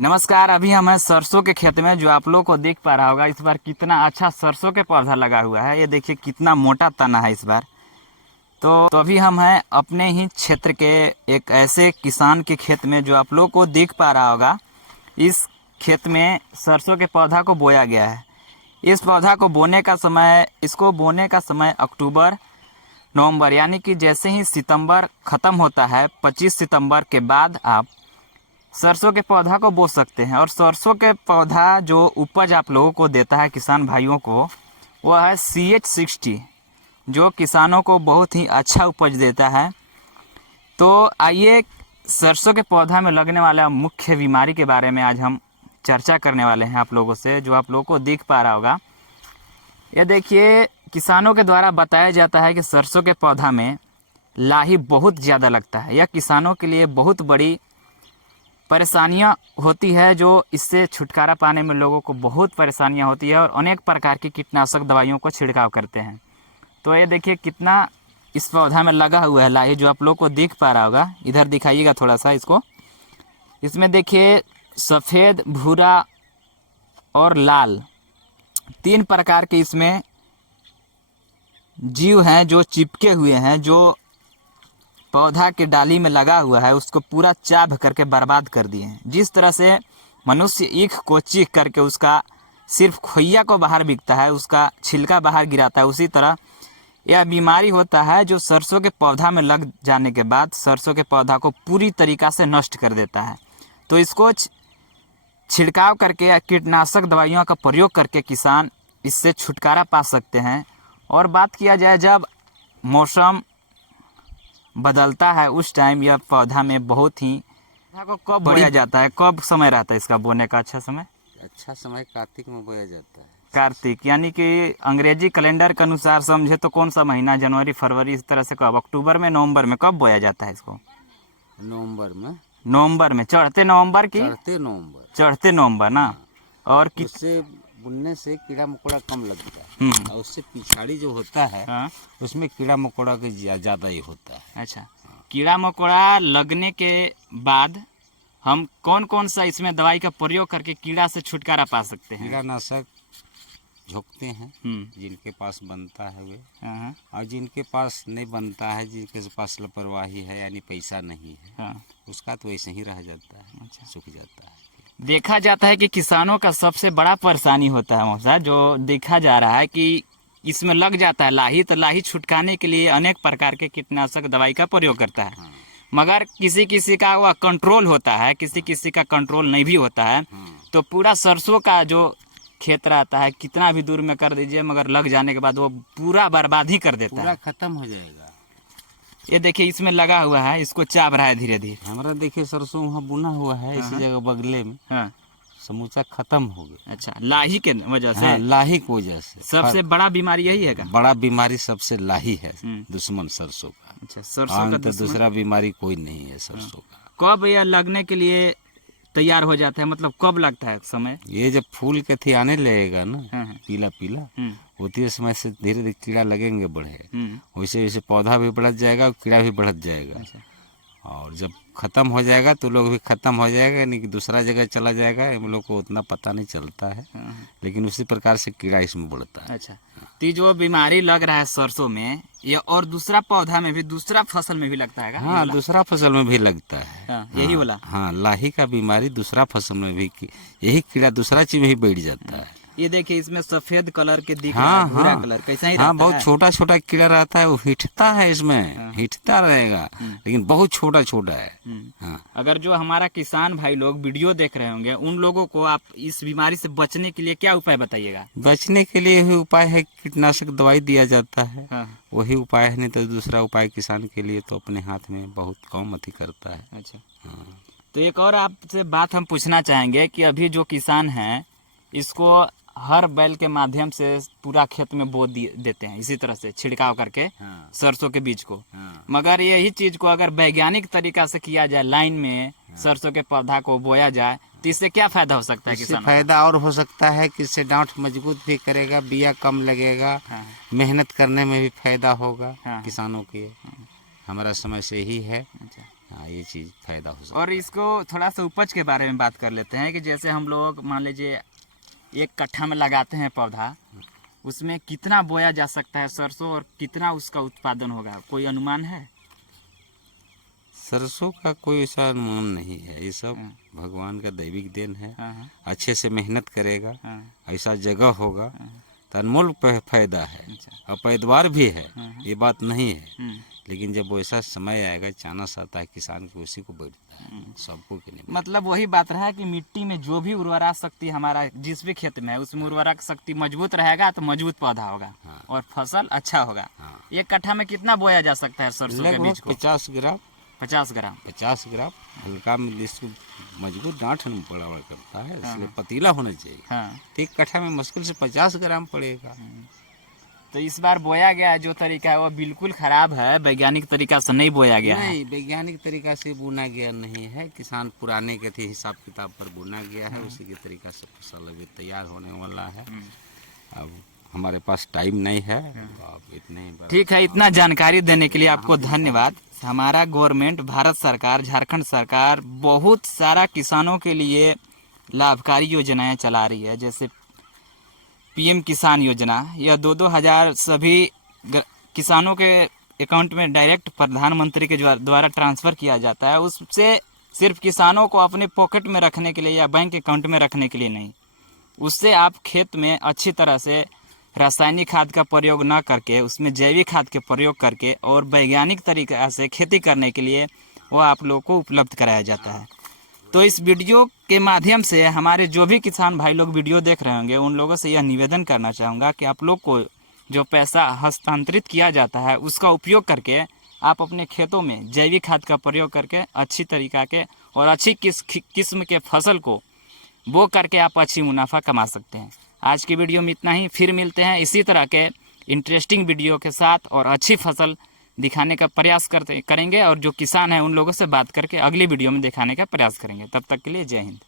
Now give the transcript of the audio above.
नमस्कार। अभी हम हैं सरसों के खेत में, जो आप लोग को देख पा रहा होगा इस बार कितना अच्छा सरसों के पौधा लगा हुआ है। ये देखिए कितना मोटा तना है इस बार। तो अभी हम हैं अपने ही क्षेत्र के एक ऐसे किसान के खेत में, जो आप लोग को दिख पा रहा होगा। इस खेत में सरसों के पौधा को बोया गया है। इस पौधा को बोने का समय अक्टूबर नवंबर, यानी कि जैसे ही सितंबर ख़त्म होता है 25 सितंबर के बाद आप सरसों के पौधा को बो सकते हैं। और सरसों के पौधा जो उपज आप लोगों को देता है किसान भाइयों को, वह है CH60, जो किसानों को बहुत ही अच्छा उपज देता है। तो आइए सरसों के पौधा में लगने वाला मुख्य बीमारी के बारे में आज हम चर्चा करने वाले हैं आप लोगों से, जो आप लोगों को दिख पा रहा होगा। ये देखिए, किसानों के द्वारा बताया जाता है कि सरसों के पौधा में लाही बहुत ज़्यादा लगता है। यह किसानों के लिए बहुत बड़ी परेशानियां होती है, जो इससे छुटकारा पाने में लोगों को बहुत परेशानियां होती है, और अनेक प्रकार की कीटनाशक दवाइयों को छिड़काव करते हैं। तो ये देखिए कितना इस पौधा में लगा हुआ है लाही, जो आप लोग को दिख पा रहा होगा। इधर दिखाइएगा थोड़ा सा इसको। इसमें देखिए सफ़ेद, भूरा और लाल 3 प्रकार के इसमें जीव हैं जो चिपके हुए हैं, जो पौधा के डाली में लगा हुआ है उसको पूरा चाभ करके बर्बाद कर दिए हैं। जिस तरह से मनुष्य ईख को चीख करके उसका सिर्फ खोइया को बाहर बिकता है, उसका छिलका बाहर गिराता है, उसी तरह यह बीमारी होता है, जो सरसों के पौधा में लग जाने के बाद सरसों के पौधा को पूरी तरीक़ा से नष्ट कर देता है। तो इसको छिड़काव करके या कीटनाशक दवाइयों का प्रयोग करके किसान इससे छुटकारा पा सकते हैं। और बात किया जाए जब मौसम बदलता है उस टाइम यह पौधा में बहुत ही को कब बोया जाता है, कब समय रहता है इसका बोने का अच्छा समय? अच्छा समय कार्तिक में बोया जाता है। कार्तिक यानी कि अंग्रेजी कैलेंडर के अनुसार समझे तो कौन सा महीना? जनवरी, फरवरी, इस तरह से। कब? अक्टूबर में, नवंबर में? कब बोया जाता है इसको? नवंबर में। नवंबर में, चढ़ते नवंबर की? चढ़ते नवंबर ना। और उससे बुनने से कीड़ा मकोड़ा कम लगता है, और उससे पिछाड़ी जो होता है उसमें कीड़ा मकोड़ा के ज़्यादा ही होता है। अच्छा, कीड़ा मकोड़ा लगने के बाद हम कौन कौन सा इसमें दवाई का प्रयोग करके कीड़ा से छुटकारा पा सकते हैं? कीड़ानाशक झोंकते हैं जिनके पास बनता है वे, और जिनके पास नहीं बनता है, जिनके पास लापरवाही है यानी पैसा नहीं है, उसका तो वैसे ही रह जाता है। अच्छा, सूख जाता है। देखा जाता है कि किसानों का सबसे बड़ा परेशानी होता है मौसा, जो देखा जा रहा है कि इसमें लग जाता है लाही, तो लाही छुटकाने के लिए अनेक प्रकार के कीटनाशक दवाई का प्रयोग करता है। मगर किसी किसी का वह कंट्रोल होता है, किसी किसी का कंट्रोल नहीं भी होता है। तो पूरा सरसों का जो खेत रहता है कितना भी दूर में कर दीजिए, मगर लग जाने के बाद वो पूरा बर्बाद ही कर देता है, पूरा खत्म हो जाएगा। ये देखिए इसमें लगा हुआ है, इसको चाप रहा है धीरे धीरे। हमारा देखिए सरसों वहाँ बुना हुआ है इसी जगह बगले में, समूचा खत्म हो गया। अच्छा, लाही के वजह से? लाही की वजह से सबसे बड़ा बीमारी यही है क्या? बड़ा बीमारी सबसे लाही है, दुश्मन सरसों का। अच्छा, सरसों का तो दूसरा बीमारी कोई नहीं है सरसों का। कब यह लगने के लिए तैयार हो जाता है, मतलब कब लगता है समय? ये जब फूल के थी आने लगेगा ना, पीला पीला होती है, समय से धीरे धीरे कीड़ा लगेंगे बढ़े, वैसे वैसे पौधा भी बढ़त जाएगा और कीड़ा भी बढ़त जाएगा। और जब खत्म हो जाएगा तो लोग भी खत्म हो जाएगा, यानी कि दूसरा जगह चला जाएगा। हम लोग को उतना पता नहीं चलता है, लेकिन उसी प्रकार से कीड़ा इसमें बढ़ता है। अच्छा, तो जो बीमारी लग रहा है सरसों में, ये और दूसरा पौधा में भी, दूसरा फसल में भी लगता है? हाँ, दूसरा फसल में भी लगता है। यही वाला? हाँ, लाही का बीमारी दूसरा फसल में भी, यही कीड़ा दूसरा चीज में भी बैठ जाता है। ये देखिए इसमें सफेद कलर के दिख रहा है, भूरा कलर कैसा ही रहता है। बहुत छोटा छोटा कीड़ा रहता है, वो हिटता है इसमें, हिटता रहेगा, लेकिन बहुत छोटा छोटा है। अगर जो हमारा किसान भाई लोग वीडियो देख रहे होंगे, उन लोगों को आप इस बीमारी से बचने के लिए क्या उपाय बताइएगा? बचने के लिए ही उपाय है, कीटनाशक दवाई दिया जाता है, वही उपाय है। नहीं तो दूसरा उपाय किसान के लिए तो अपने हाथ में बहुत कम अति करता है। अच्छा, तो एक और आपसे बात हम पूछना चाहेंगे कि अभी जो किसान हैं इसको हर बैल के माध्यम से पूरा खेत में बो देते हैं, इसी तरह से छिड़काव करके सरसों के बीज को। मगर यही चीज को अगर वैज्ञानिक तरीका से किया जाए, लाइन में सरसों के पौधा को बोया जाए, तो इससे क्या फायदा हो सकता है किसानों को? फायदा और हो सकता है कि इससे डांठ मजबूत भी करेगा, बिया कम लगेगा, मेहनत करने में भी फायदा होगा किसानों के। हमारा समय से ही है। हाँ, ये चीज़ फायदा हो सकता और इसको थोड़ा सा उपज के बारे में बात कर लेते हैं कि जैसे हम लोग मान लीजिए 1 कट्ठा में लगाते हैं पौधा, उसमें कितना बोया जा सकता है सरसों और कितना उसका उत्पादन होगा, कोई अनुमान है? सरसों का कोई ऐसा अनुमान नहीं है, ये सब भगवान का दैविक देन है। अच्छे से मेहनत करेगा, ऐसा जगह होगा तो अनमोल फायदा है। और पैदावार भी है, ये बात नहीं है, लेकिन जब वैसा समय आएगा चांस आता है किसान को, उसी को बैठता है, सबको के नहीं। मतलब वही बात रहा कि मिट्टी में जो भी उर्वरा शक्ति हमारा जिस भी खेत में है उसमें उर्वरा शक्ति मजबूत रहेगा तो मजबूत पौधा होगा और फसल अच्छा होगा। 1 कट्ठा में कितना बोया जा सकता है सरसों के बीज को? 50 ग्राम 50 ग्राम। 50 ग्राम हल्का में इसको मजबूत डांठ बड़ा करता है, इसलिए पतीला होना चाहिए। तो 1 कट्ठा में मुश्किल से 50 ग्राम पड़ेगा। तो इस बार बोया गया जो तरीका है वो बिल्कुल खराब है, वैज्ञानिक तरीका से नहीं बोया गया है। नहीं, वैज्ञानिक तरीका से बुना गया नहीं है, किसान पुराने के थे हिसाब किताब पर बुना गया है, उसी के तरीका से फसल अभी तैयार होने वाला है। अब हमारे पास टाइम नहीं है, अब इतने। ठीक है, इतना जानकारी देने के लिए आपको धन्यवाद। हमारा गवर्नमेंट भारत सरकार, झारखंड सरकार बहुत सारा किसानों के लिए लाभकारी योजनाएं चला रही है, जैसे पीएम किसान योजना। यह 2-2 हज़ार सभी किसानों के अकाउंट में डायरेक्ट प्रधानमंत्री के द्वारा ट्रांसफ़र किया जाता है। उससे सिर्फ किसानों को अपने पॉकेट में रखने के लिए या बैंक अकाउंट में रखने के लिए नहीं, उससे आप खेत में अच्छी तरह से रासायनिक खाद का प्रयोग ना करके उसमें जैविक खाद के प्रयोग करके और वैज्ञानिक तरीक़ा से खेती करने के लिए वो आप लोगों को उपलब्ध कराया जाता है। तो इस वीडियो के माध्यम से हमारे जो भी किसान भाई लोग वीडियो देख रहे होंगे उन लोगों से यह निवेदन करना चाहूँगा कि आप लोग को जो पैसा हस्तांतरित किया जाता है उसका उपयोग करके आप अपने खेतों में जैविक खाद का प्रयोग करके अच्छी तरीक़ा के और अच्छी किस्म के फसल को बो करके आप अच्छी मुनाफा कमा सकते हैं। आज की वीडियो में इतना ही, फिर मिलते हैं इसी तरह के इंटरेस्टिंग वीडियो के साथ और अच्छी फसल दिखाने का प्रयास करेंगे और जो किसान हैं उन लोगों से बात करके अगली वीडियो में दिखाने का प्रयास करेंगे। तब तक के लिए जय हिंद।